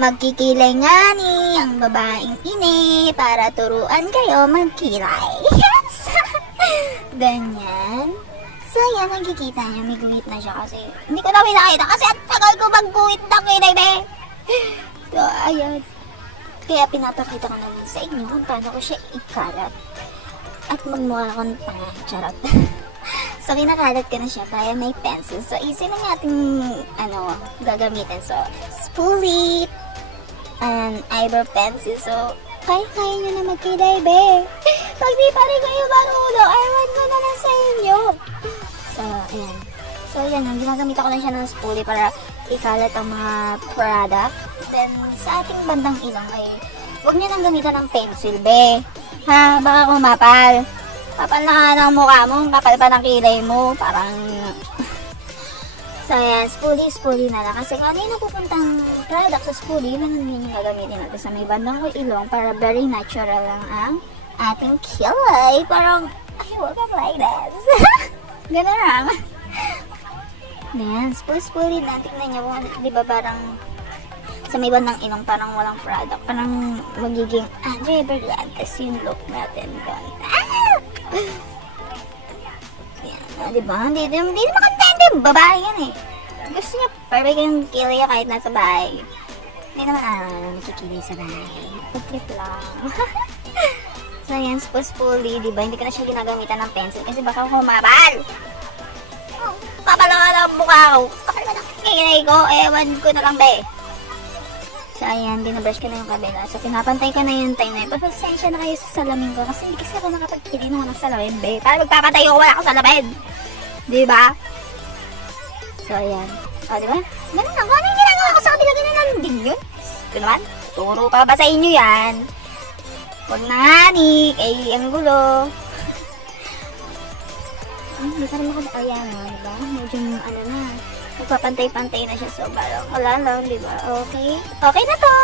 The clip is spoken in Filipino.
Magkikilay nga ni ang babaeng ini para turuan kayo magkilay. Yes! Ganyan. So, yan, nakikita niya. May guhit na siya kasi hindi ko na pinakita kasi ang tagal ko mag-guhit na kinay. So, ayan. Kaya pinapakita ko naman sa inyo kung paano ko siya ikalat. At magmukha akong tanga. Charot. So, kinakalat ko na siya kaya may pencil. So, easy lang ating, gagamitin. So, spoolie and eyebrow pencil. So, kaya nyo na magkilay, be. Pag di pa rin kayo marunong, ewan ko na lang sa inyo. So, ayan. So, yan. Ginagamit ako lang siya ng spoolie para ikalat ang mga product. Then, sa ating bandang ilong ay huwag nyo nang gamitan ng pencil, be. Ha? Baka kumapal. Kapal na nga ng mukha mo. Kapal pa ng kilay mo. Parang... So, ayan. Spoolie na lang. Kasi kung ano yung napupuntang product sa spoolie, yun yung gagamitin natin sa may bandang ilong para very natural lang ang ating kilay. Parang, I woke up like this. Ganun lang. Then, spoolie na. Tignan nyo kung di ba parang sa may bandang ilong parang walang product. Parang magiging Andre Berlantes yung look natin doon. Yan, diba? Hindi naman contente. Babae yan eh. Gusto niya perfect yung kilay kahit nasa bahay. Hindi naman nakikilay sa bahay. Trip lang. So yan, spoolie, diba? Hindi ko na siya ginagamitan ng pencil kasi baka humabal. Kapal na ang mukha ko. Kapal na ang kilay ko. Ewan ko na lang, be. So, ayan, binabrush ko na yung kabila. So, pinapantay ko na yung time na yun. Pasensya na kayo sa salamin ko kasi hindi kasi ako nakapagkili nung ng salamin, be. Para magpapatay ko wala ako sa salamin. Diba? So, ayan. O, diba? Ganun lang. Kung ano yung ginagawa ko sa kabila, ganun lang din yun. Ito naman, turo pa ba sa inyo yan? Huwag na nga, Nick. Ay, ang gulo. Hindi ka rin makadaan. Ayan, diba? Medyo, na. Magpapantay-pantay na siya. So, parang wala lang, diba? Okay? Okay na to!